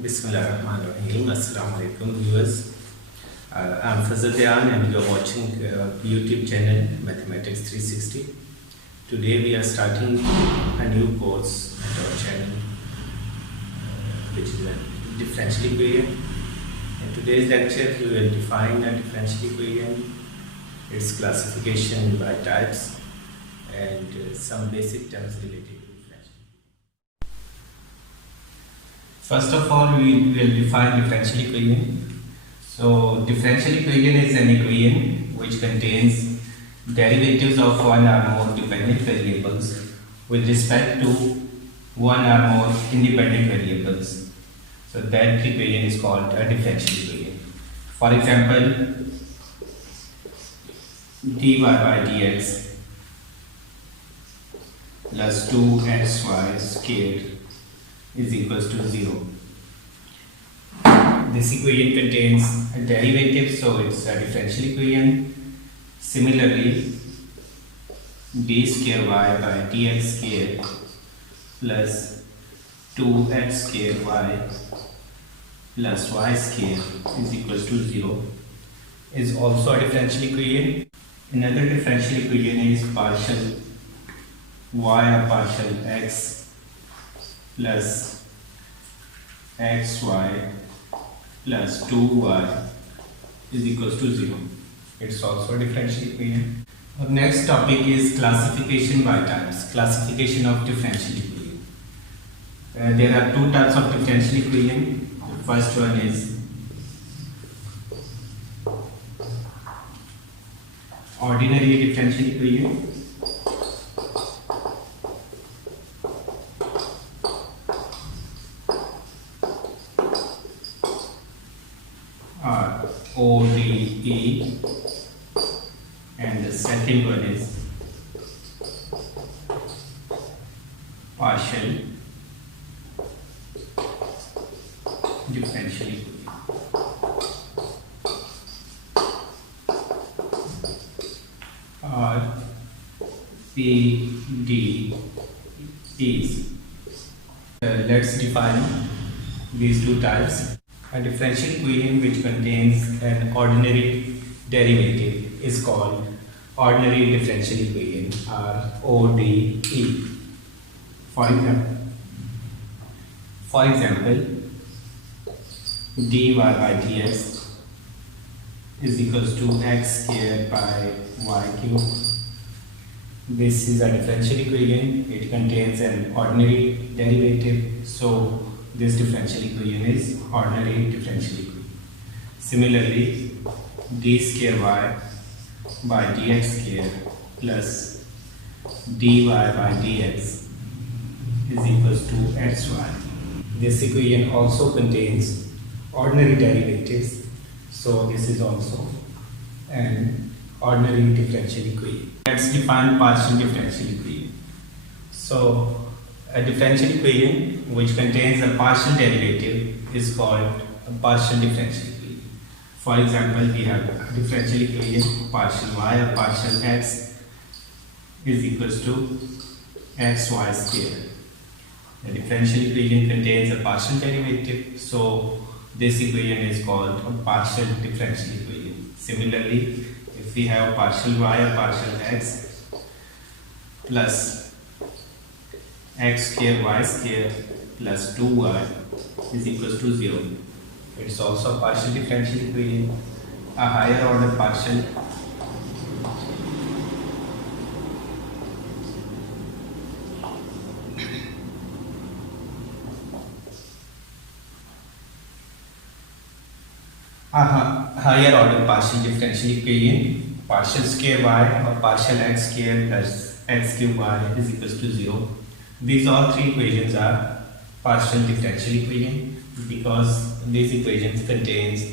Bismillahirrahmanirrahim. Assalamu alaikum viewers. I'm Fazal Dian and you're watching YouTube channel Mathematics 360. Today we are starting a new course at our channel which is a differential equation. In today's lecture we will define a differential equation, its classification by types and some basic terms related to differential. First of all, we will define differential equation. So, differential equation is an equation which contains derivatives of one or more dependent variables with respect to one or more independent variables. So, that equation is called a differential equation. For example, dy by dx plus 2xy squared is equals to 0. This equation contains a derivative, so it's a differential equation. Similarly, d square y by dx square plus 2x square y plus y square is equals to 0 is also a differential equation. Another differential equation is partial y or partial x plus xy plus 2y is equals to 0. It's also a differential equation. Our next topic is classification by types. Classification of differential equation. There are two types of differential equation. The first one is ordinary differential equation. ODE, and the second one is partial differential equation. Or PDEs. Let's define these two types. A differential equation which contains an ordinary derivative is called ordinary differential equation, or ODE. For example, dy by dx is equals to x squared by y cubed. This is a differential equation. It contains an ordinary derivative, so this differential equation is ordinary differential equation. Similarly, d square y by dx square plus dy by dx is equals to xy. This equation also contains ordinary derivatives, so this is also an ordinary differential equation. Let's define partial differential equation. So, a differential equation which contains a partial derivative is called a partial differential equation. For example, we have a differential equation partial y or partial x is equals to xy squared. The differential equation contains a partial derivative, so this equation is called a partial differential equation. Similarly, if we have partial y or partial x plus x square y square plus 2y is equals to 0. It's also a partial differential equation. A higher order partial differential equation, partial square y or partial x square plus x cube y is equals to 0. These all three equations are partial differential equation because these equations contain